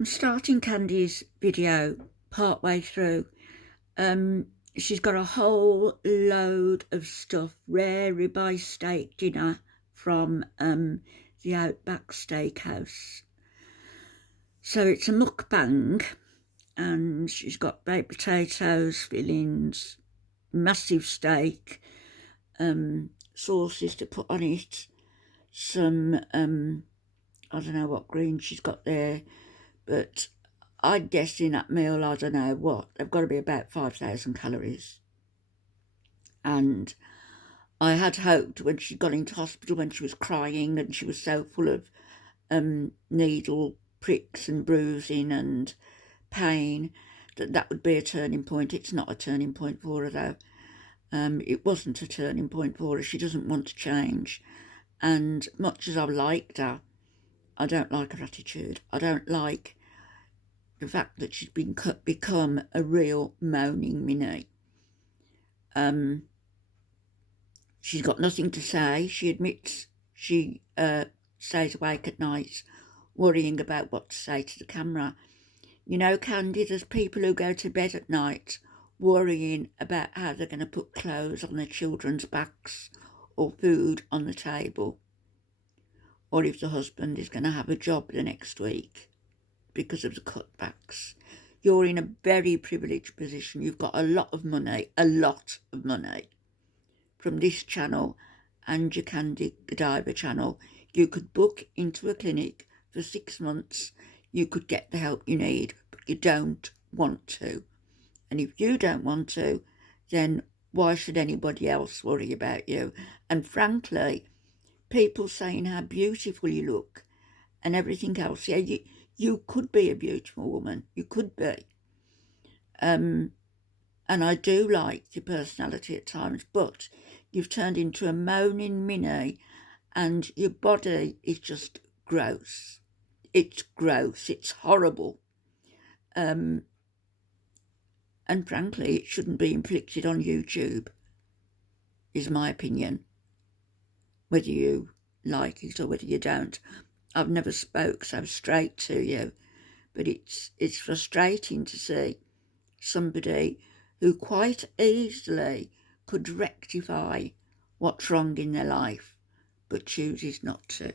I'm starting Candy's video part way through. She's got a whole load of stuff, rare ribeye steak dinner from the Outback Steakhouse. So it's a mukbang, and she's got baked potatoes, fillings, massive steak, sauces to put on it, some I don't know what greens she's got there, but I'd guess in that meal, I don't know what, they've got to be about 5,000 calories. And I had hoped when she got into hospital, when she was crying and she was so full of needle pricks and bruising and pain, that would be a turning point. It's not a turning point for her, though. It wasn't a turning point for her. She doesn't want to change. And much as I've liked her, I don't like her attitude. I don't like the fact that she's become a real moaning Minnie. She's got nothing to say. She admits she stays awake at night worrying about what to say to the camera. You know, Candy, there's people who go to bed at night worrying about how they're going to put clothes on their children's backs or food on the table, or if the husband is going to have a job the next week because of the cutbacks. You're in a very privileged position. You've got a lot of money from this channel and your Candy Godiva channel. You could book into a clinic for 6 months. You could get the help you need, but you don't want to. And if you don't want to, then why should anybody else worry about you? And frankly, people saying how beautiful you look and everything else, yeah, you could be a beautiful woman. You could be. And I do like your personality at times, but you've turned into a moaning Minnie, and your body is just gross. It's gross. It's horrible. And frankly, it shouldn't be inflicted on YouTube, is my opinion. Whether you like it or whether you don't. I've never spoke so straight to you, but it's frustrating to see somebody who quite easily could rectify what's wrong in their life, but chooses not to.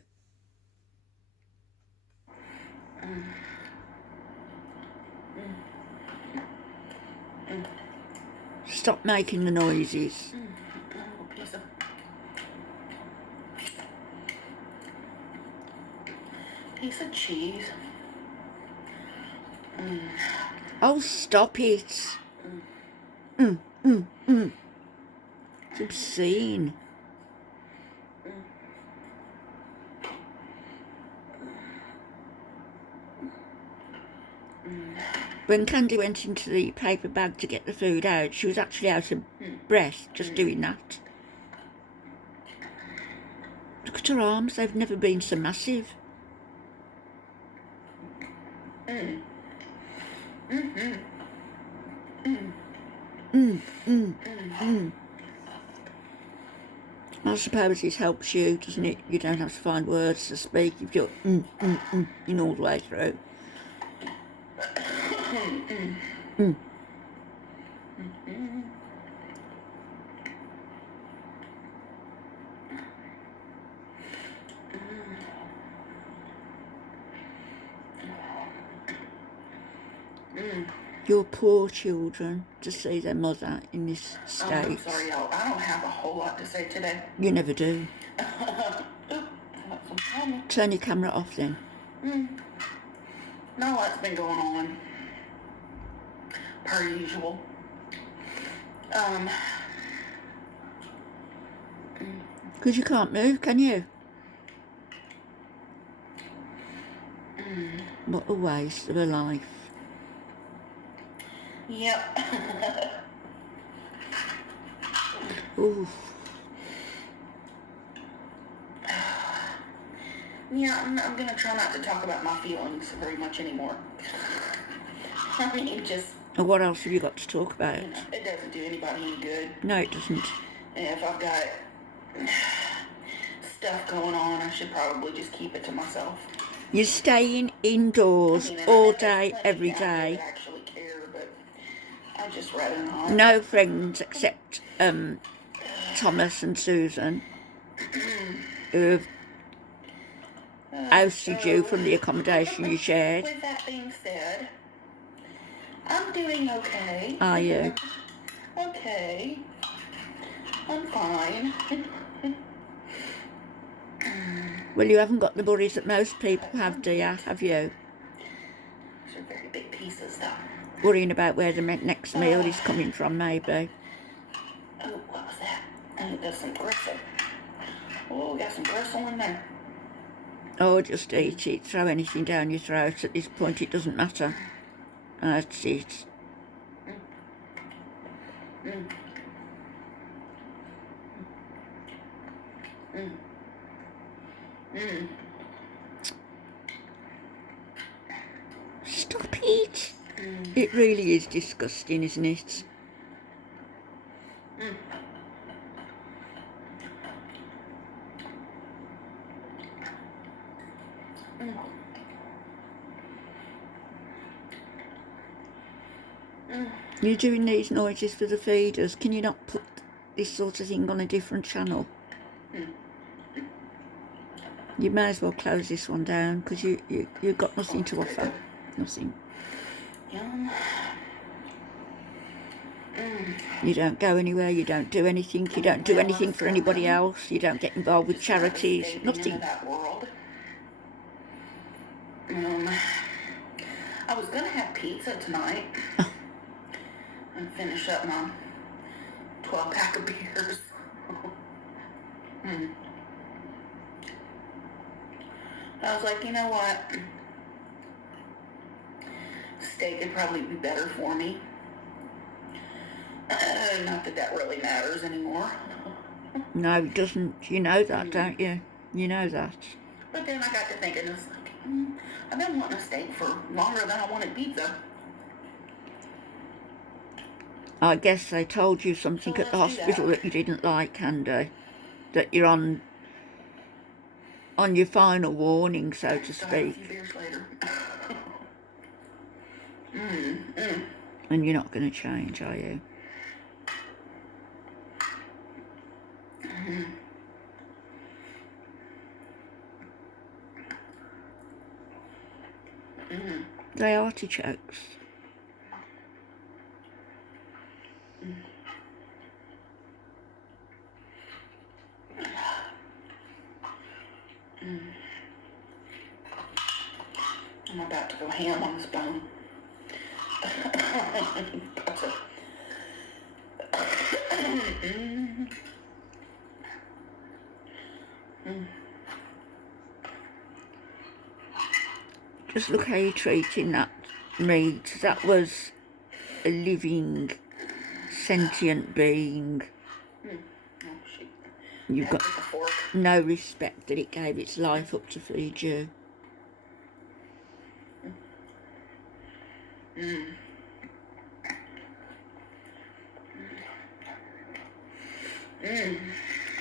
Stop making the noises. Piece of cheese. Oh, stop it. It's obscene. When Candy went into the paper bag to get the food out, she was actually out of breath just doing that. Look at her arms, they've never been so massive. I suppose it helps you, doesn't it? You don't have to find words to speak if you're in all the way through. Your poor children to see their mother in this state. I'm sorry, y'all. I don't have a whole lot to say today. You never do. Turn your camera off then. Not a lot's been going on. Per usual. Because you can't move, can you? What a waste of a life. Yep. Ooh. Yeah, I'm gonna try not to talk about my feelings very much anymore. I mean, just... And what else have you got to talk about? You know, it doesn't do anybody any good. No, it doesn't. And if I've got stuff going on, I should probably just keep it to myself. You're staying indoors I mean, all there's day, plenty every out there day. that actually care, but I just rather not. No friends except Thomas and Susan, who have ousted you from the accommodation you shared. With that being said, I'm doing okay. Are you? Okay. I'm fine. Well, you haven't got the worries that most people have, do you? Have you? These are very big pieces, though. Worrying about where the next meal is coming from, maybe. Oh, what was that? Oh, there's some gristle. Oh, we got some gristle in there. Oh, just eat it. Throw anything down your throat. At this point, it doesn't matter. That's it. Stop it. It really is disgusting, isn't it? You're doing these noises for the feeders. Can you not put this sort of thing on a different channel? You may as well close this one down because you've got nothing to offer. Nothing. Yum. You don't go anywhere, you don't do anything, you don't do anything for anybody else, you don't get involved with charities, Escaping nothing. into that world. I was gonna have pizza tonight and finish up my 12-pack of beers. I was like, you know what? Steak would probably be better for me. Not that that really matters anymore. No, it doesn't. You know that, don't you? You know that. But then I got to thinking, it's like, I've been wanting a steak for longer than I wanted pizza. I guess they told you something So at the let's do hospital that you didn't like, Candy. That you're on your final warning, so to Still have a speak. few beers later. And you're not going to change, are you? They are artichokes. I'm about to go ham on this bone. Just look how you're treating that meat. That was a living, sentient being. Oh, shoot. You've got With the fork. no respect that it gave its life up to feed you.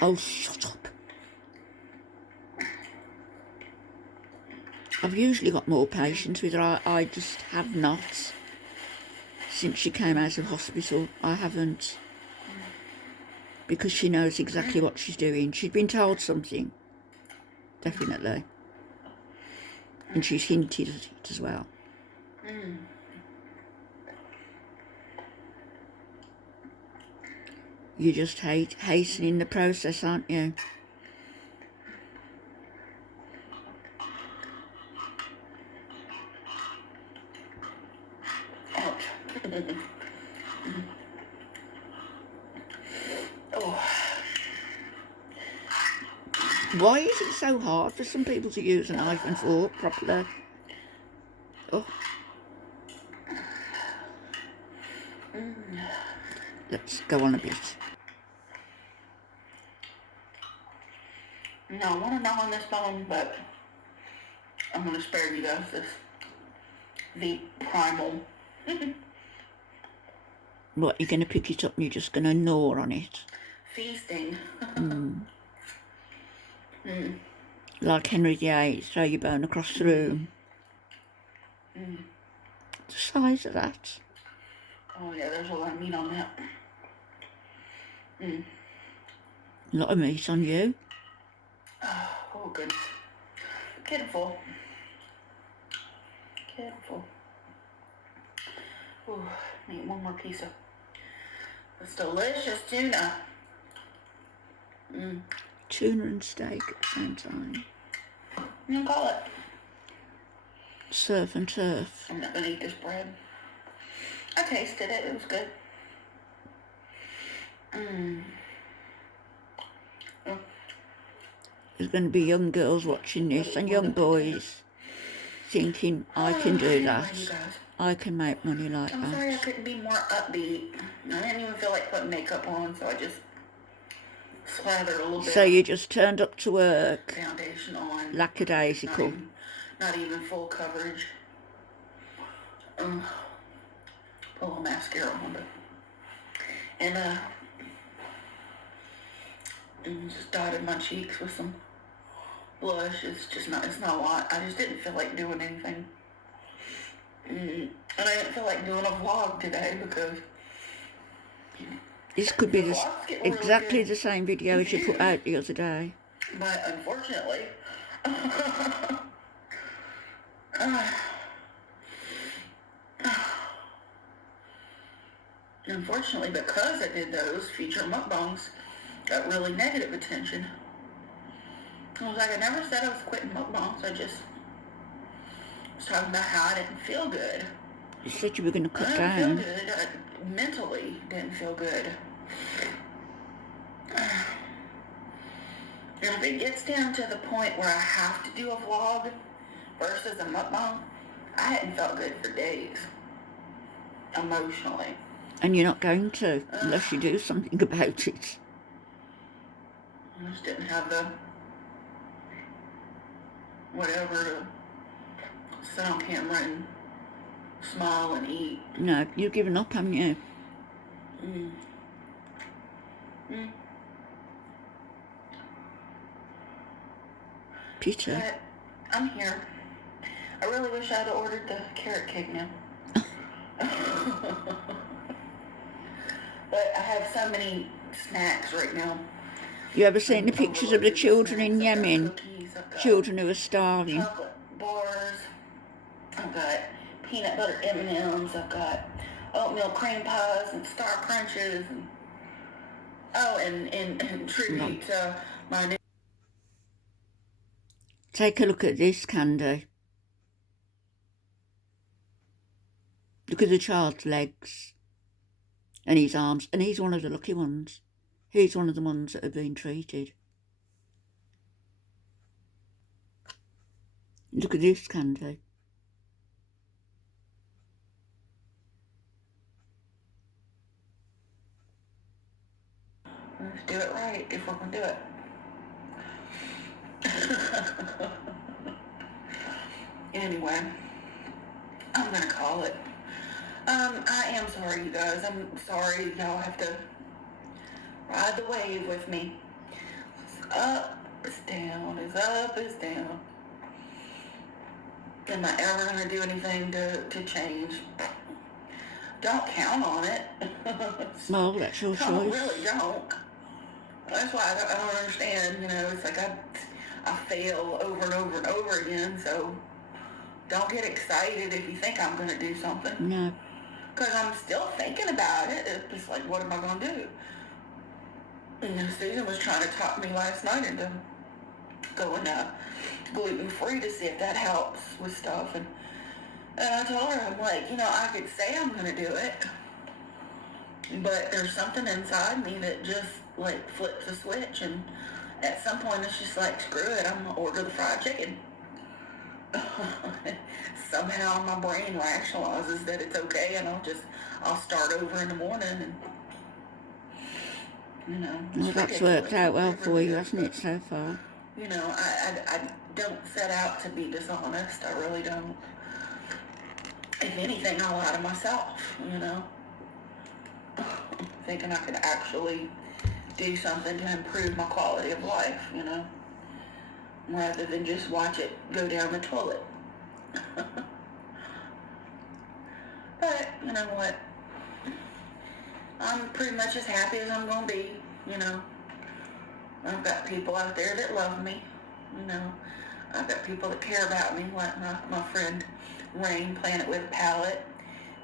Oh, shut up. I've usually got more patience with her. I just have not. Since she came out of hospital, I haven't. Because she knows exactly what she's doing. She's been told something. Definitely. And she's hinted at it as well. You're just hastening the process, aren't you? Ouch. Oh. Why is it so hard for some people to use a knife and fork properly? Oh. Let's go on a bit. No, I want to gnaw on this bone, but I'm going to spare you guys this. The primal. What, you're going to pick it up and you're just going to gnaw on it? Feasting. Like Henry VIII, throw your bone across the room. The size of that. Oh yeah, there's a lot of meat on that. A lot of meat on you. Oh goodness. Getting full. Getting full. Ooh, need one more piece of this delicious tuna. Tuna and steak at the same time. You call it. Surf and turf. I'm not gonna eat this bread. I tasted it. It was good. There's going to be young girls watching this and young boys thinking, I can do Anyway, that. you guys. I can make money like I'm sorry I that. couldn't be more upbeat. I didn't even feel like putting makeup on, so I just slathered a little bit So you just turned up to work, of foundation on. lackadaisical. Not even full coverage. Put a little mascara on it. And just dotted my cheeks with some blush. It's not a lot. I just didn't feel like doing anything. And I didn't feel like doing a vlog today because This could be vlogs get really exactly good the same video as you put out the other day. But unfortunately, because I did those feature mukbangs, got really negative attention. I was like, I never said I was quitting mukbangs. I just was talking about how I didn't feel good. You said you were going to cut I down. didn't feel good. I mentally didn't feel good. And if it gets down to the point where I have to do a vlog versus a mukbang, I hadn't felt good for days. Emotionally. And you're not going to, unless you do something about it. I just didn't have the whatever to sit on camera and smile and eat. No, you've given up, haven't you? Peter. But I'm here. I really wish I had ordered the carrot cake now. But I have so many snacks right now. You ever seen the pictures of the children in Yemen? Cookies, I've got Children who are starving. chocolate bars. I've got peanut butter M&Ms. I've got oatmeal cream pies and Star Crunches. And tribute to my new... Take a look at this, Candy. Look at the child's legs and his arms. And he's one of the lucky ones. He's one of the ones that have been treated. Look at this, Candy. Let's do it right if we're going to do it. Anyway, I'm going to call it. I am sorry, you guys. I'm sorry y'all have to ride the wave with me. It's up, it's down, it's up, it's down. Am I ever going to do anything to change? Don't count on it. Well, that's your I choice. really don't. That's why I don't understand, it's like I fail over and over and over again, so don't get excited if you think I'm going to do something. No. Because I'm still thinking about it. It's just like, what am I going to do? And Susan was trying to talk me last night into going gluten-free to see if that helps with stuff. And I told her, I'm like, I could say I'm going to do it, but there's something inside me that just, like, flips a switch. And at some point, it's just like, screw it, I'm going to order the fried chicken. Somehow my brain rationalizes that it's okay, and I'll start over in the morning, and Well, that's worked out well for you, hasn't it, so far? I don't set out to be dishonest. I really don't. If anything, I lie to myself, thinking I could actually do something to improve my quality of life, rather than just watch it go down the toilet. But you know what? I'm pretty much as happy as I'm going to be, you know. I've got people out there that love me, you know. I've got people that care about me, like my friend Rain, Planet with Palette,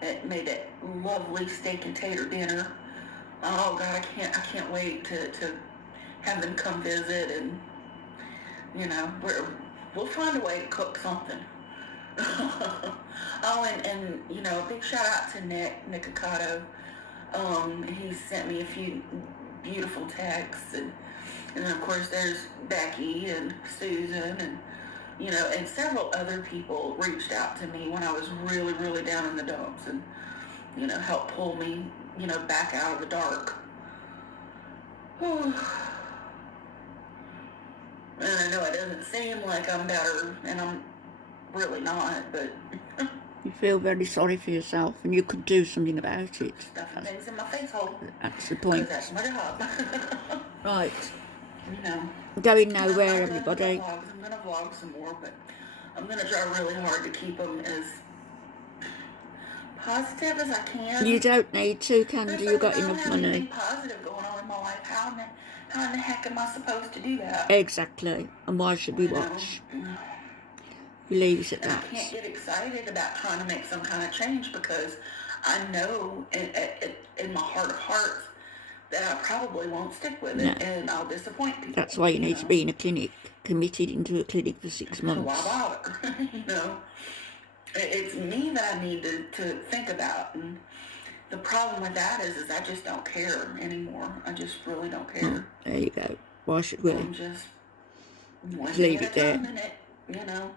that made that lovely steak and tater dinner. Oh God, I can't wait to have them come visit, and you know, we'll find a way to cook something. Oh, and you know, a big shout out to Nick Ocado. He sent me a few beautiful texts, and then of course there's Becky and Susan, and you know, and several other people reached out to me when I was really, really down in the dumps, and you know, helped pull me, you know, back out of the dark. And I know it doesn't seem like I'm better, and I'm really not, but You feel very sorry for yourself, and you could do something about it. stuffing things in my face hole. That's the 'Cause point. that's my job. Right. You know. Going And I'm nowhere, not done with everybody. my vlogs. I'm gonna vlog some more, but I'm gonna try really hard to keep them as positive as I can. You don't need to, Candy. There's You like, got I don't enough have money. anything positive going on in my life. How in the heck am I supposed to do that? Exactly. And why should we You know? watch? You leave it at And I that. can't get excited about trying to make some kind of change, because I know in my heart of hearts that I probably won't stick with it, No. and I'll disappoint people. That's why you need to know? be in a clinic, committed into a clinic for 6 So why months. bother? You know, it's me that I need to think about, and the problem with that is I just don't care anymore. I just really don't care. There you go. Why should we? I'm just one Leave day it at a there. time in it, you know.